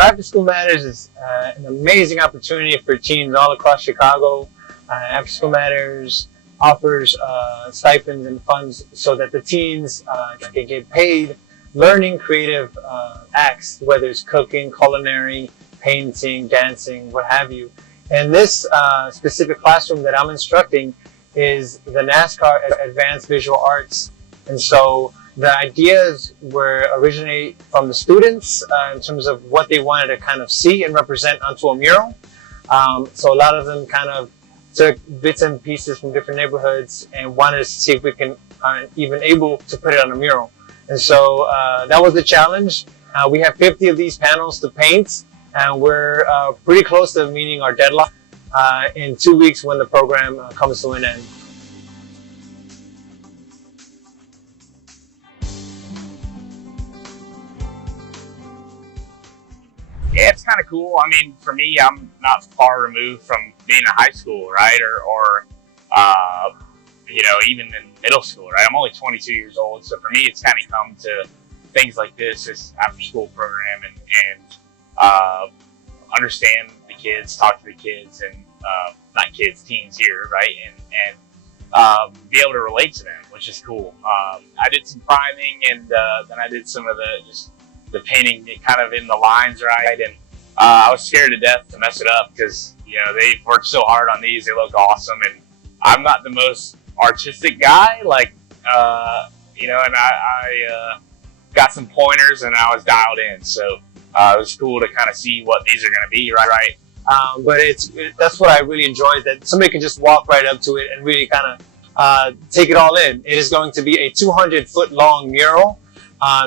After School Matters is an amazing opportunity for teens all across Chicago. After School Matters offers stipends and funds so that the teens can get paid learning creative acts, whether it's cooking, culinary, painting, dancing, what have you. And this specific classroom that I'm instructing is the NASCAR Advanced Visual Arts. And so the ideas were originate from the students in terms of what they wanted to kind of see and represent onto a mural. So a lot of them kind of took bits and pieces from different neighborhoods and wanted to see if we can even able to put it on a mural. And so that was the challenge. We have 50 of these panels to paint, and we're pretty close to meeting our deadline in 2 weeks when the program comes to an end. Yeah, it's kind of cool. I mean, for me, I'm not far removed from being in high school, right? Or you know, even in middle school, right? I'm only 22 years old. So for me, it's kind of come to things like this after school program and understand the kids, talk to the kids and not kids, teens here, right? And be able to relate to them, which is cool. I did some priming and then I did some of the painting kind of in the lines, right? And I was scared to death to mess it up because, you know, they've worked so hard on these. They look awesome. And I'm not the most artistic guy, like, you know, and I got some pointers and I was dialed in. So it was cool to kind of see what these are going to be, right? But that's what I really enjoyed, that somebody can just walk right up to it and really kind of take it all in. It is going to be a 200-foot long mural.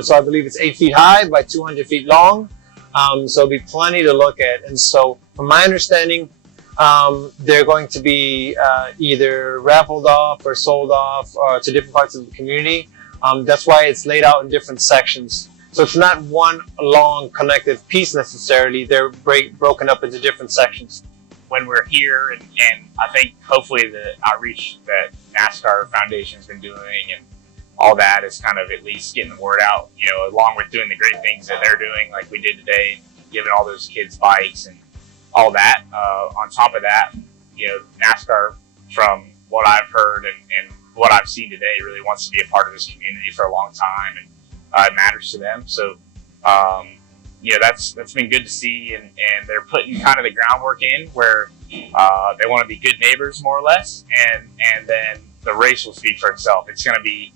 So I believe it's 8 feet high by 200 feet long. So it'll be plenty to look at. And so from my understanding, they're going to be either raffled off or sold off to different parts of the community. That's why it's laid out in different sections. So it's not one long connected piece necessarily. They're broken up into different sections. When we're here, and I think hopefully the outreach that NASCAR Foundation has been doing and all that is kind of at least getting the word out, you know, along with doing the great things that they're doing, like we did today, giving all those kids bikes and all that. On top of that, you know, NASCAR, from what I've heard and what I've seen today, really wants to be a part of this community for a long time, and it matters to them. So, you know, that's been good to see, and they're putting kind of the groundwork in where they want to be good neighbors, more or less, and then the race will speak for itself. It's going to be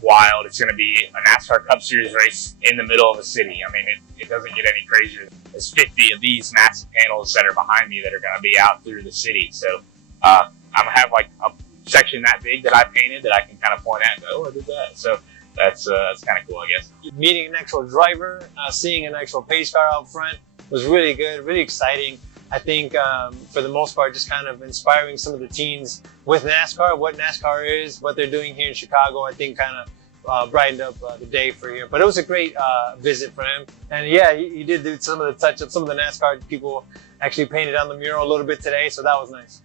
wild. It's going to be a NASCAR Cup Series race in the middle of a city. I mean, it doesn't get any crazier. There's 50 of these massive panels that are behind me that are going to be out through the city. So I'm going to have like a section that big that I painted that I can kind of point at and go, oh, I did that. So that's kind of cool, I guess. Meeting an actual driver, seeing an actual pace car out front was really good, really exciting. I think for the most part, just kind of inspiring some of the teens with NASCAR, what NASCAR is, what they're doing here in Chicago, I think kind of brightened up the day for here. But it was a great visit for him. And yeah, he did do some of the touch-ups. Some of the NASCAR people actually painted on the mural a little bit today, so that was nice.